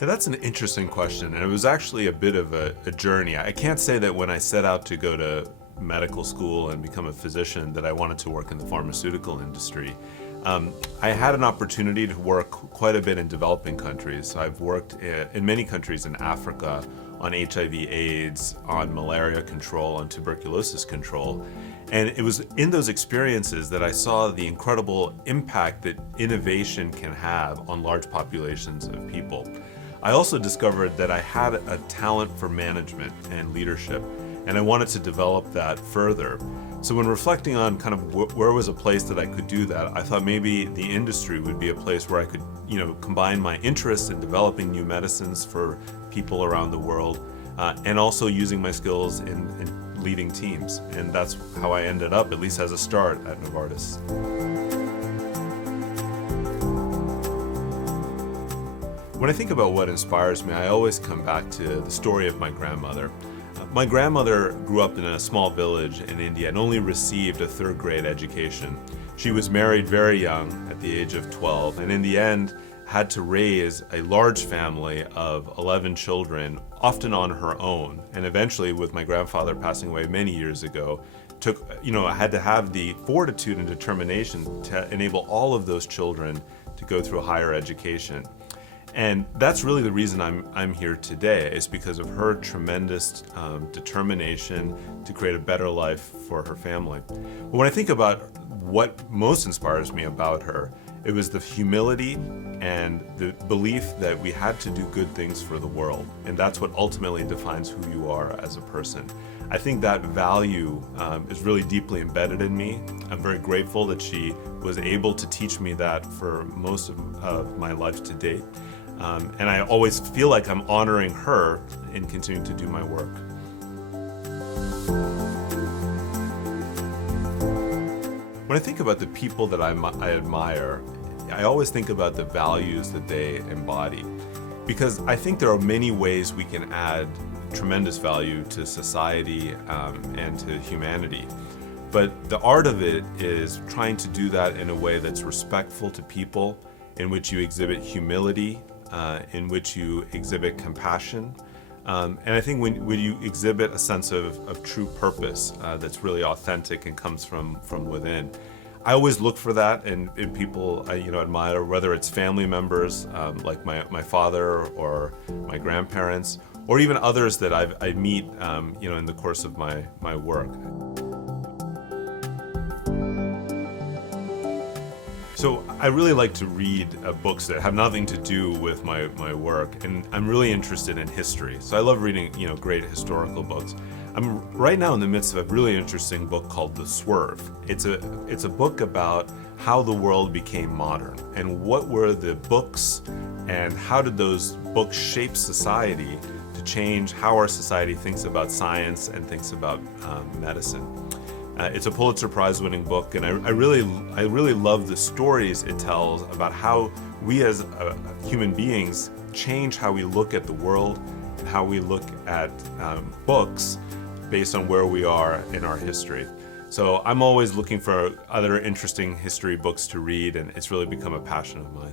Yeah, that's an interesting question, and it was actually a bit of a journey. I can't say that when I set out to go to medical school and become a physician that I wanted to work in the pharmaceutical industry. I had an opportunity to work quite a bit in developing countries. So I've worked in many countries in Africa on HIV/AIDS, on malaria control, on tuberculosis control. And it was in those experiences that I saw the incredible impact that innovation can have on large populations of people. I also discovered that I had a talent for management and leadership, and I wanted to develop that further. So when reflecting on kind of where was a place that I could do that, I thought maybe the industry would be a place where I could, combine my interests in developing new medicines for people around the world, and also using my skills in leading teams. And that's how I ended up, at least as a start, at Novartis. When I think about what inspires me, I always come back to the story of my grandmother. My grandmother grew up in a small village in India and only received a third-grade education. She was married very young, at the age of 12, and in the end had to raise a large family of 11 children, often on her own. And eventually, with my grandfather passing away many years ago, had to have the fortitude and determination to enable all of those children to go through a higher education. And that's really the reason I'm here today, is because of her tremendous determination to create a better life for her family. But when I think about what most inspires me about her, it was the humility and the belief that we had to do good things for the world. And that's what ultimately defines who you are as a person. I think that value is really deeply embedded in me. I'm very grateful that she was able to teach me that for most of my life to date. And I always feel like I'm honoring her in continuing to do my work. When I think about the people that I admire, I always think about the values that they embody. Because I think there are many ways we can add tremendous value to society and to humanity. But the art of it is trying to do that in a way that's respectful to people, in which you exhibit humility, in which you exhibit compassion. And I think when you exhibit a sense of true purpose that's really authentic and comes from within, I always look for that in people I admire, whether it's family members like my father or my grandparents, or even others that I meet in the course of my work. So I really like to read books that have nothing to do with my work, and I'm really interested in history. So I love reading great historical books. I'm right now in the midst of a really interesting book called The Swerve. It's a book about how the world became modern and what were the books and how did those books shape society to change how our society thinks about science and thinks about medicine. It's a Pulitzer Prize winning book, and I really love the stories it tells about how we as human beings change how we look at the world and how we look at books based on where we are in our history. So I'm always looking for other interesting history books to read, and it's really become a passion of mine.